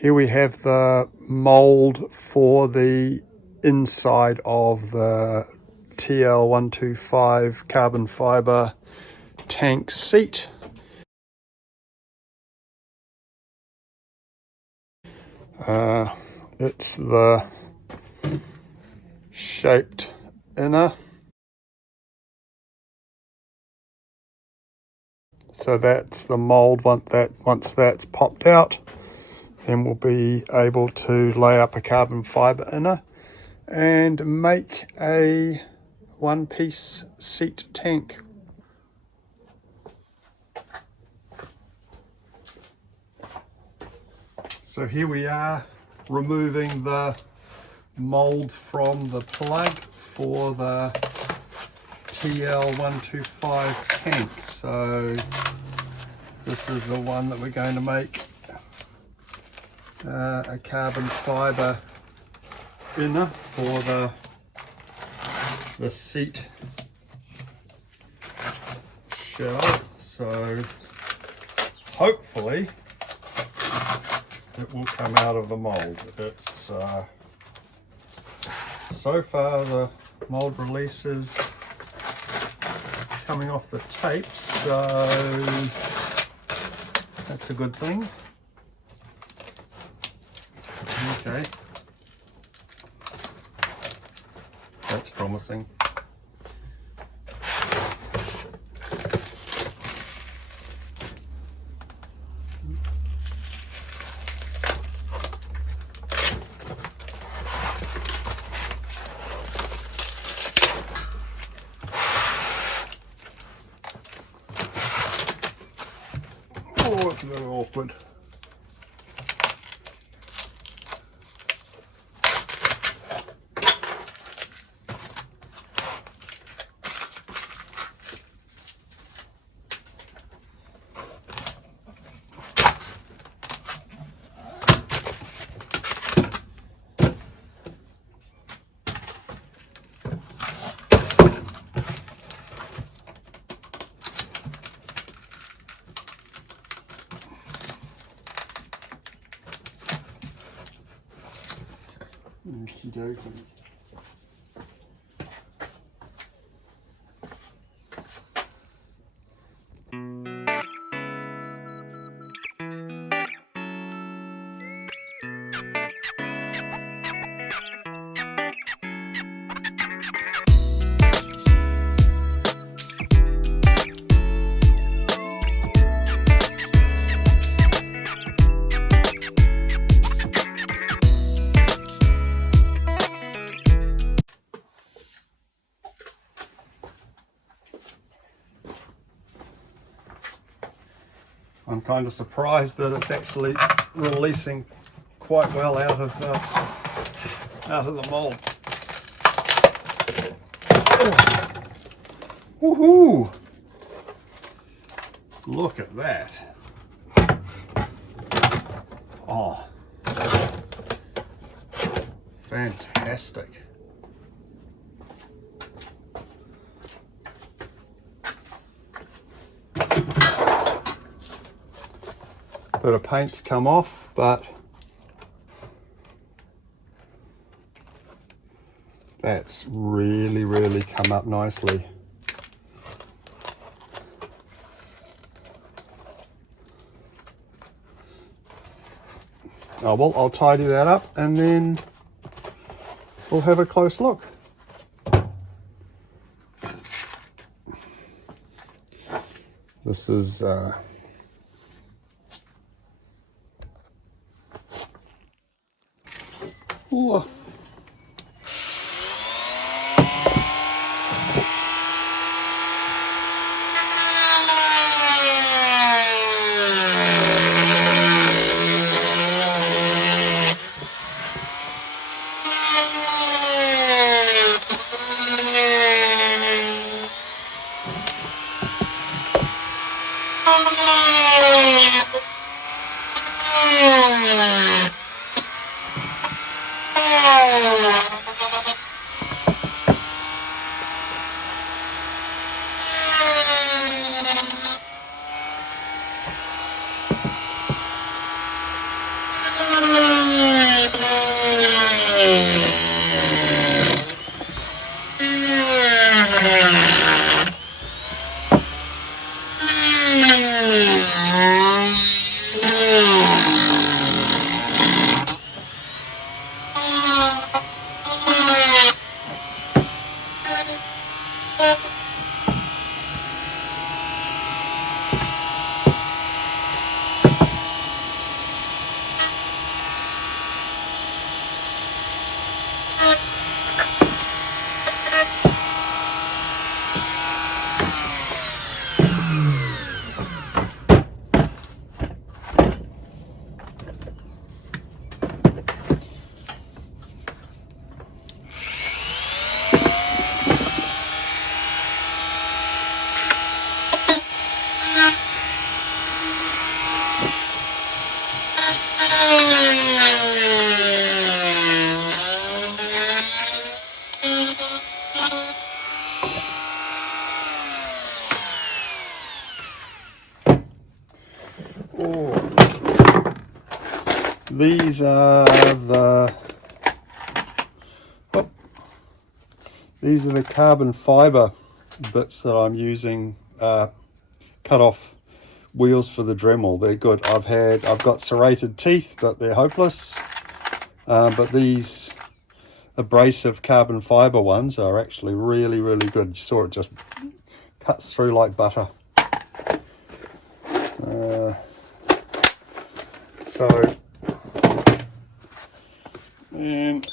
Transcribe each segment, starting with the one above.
Here we have the mould for the inside of the HT150 carbon fibre tank seat. It's the shaped inner. So that's the mould. Once that's popped out, then we'll be able to lay up a carbon fibre inner and make a one-piece seat tank. So here we are, removing the mould from the plug for the HT150 tank. So this is the one that we're going to make a carbon fibre inner for the seat shell. So hopefully it will come out of the mould. It's so far the mould release is coming off the tape, so that's a good thing. Okay, that's promising. Oh, it's a little awkward. Okie dokie. I'm kind of surprised that it's actually releasing quite well out of the mould. Woohoo! Look at that. Oh, fantastic. Bit of paint's come off, but that's really come up nicely. Oh well, I'll tidy that up and then we'll have a close look. This is ooh. These are the carbon fibre bits that I'm using, cut off wheels for the Dremel. They're good. I've got serrated teeth, but they're hopeless. But these abrasive carbon fibre ones are actually really, really good. You saw it just cuts through like butter. And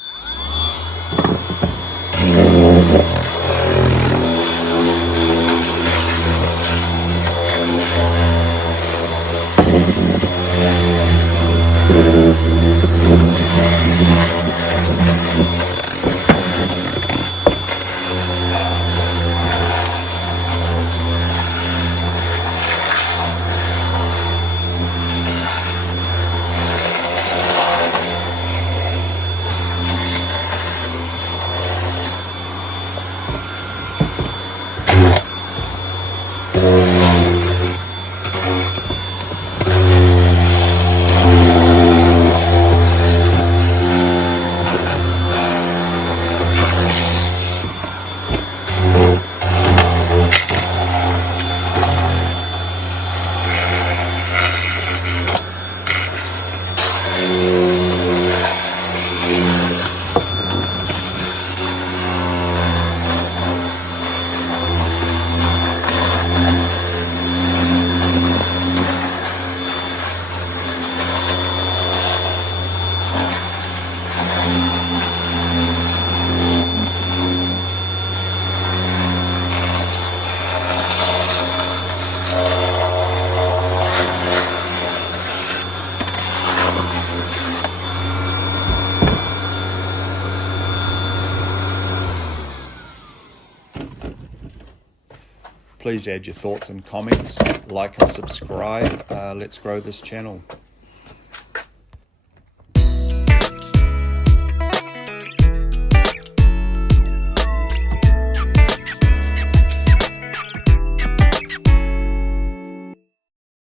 please add your thoughts and comments, like and subscribe. Let's grow this channel.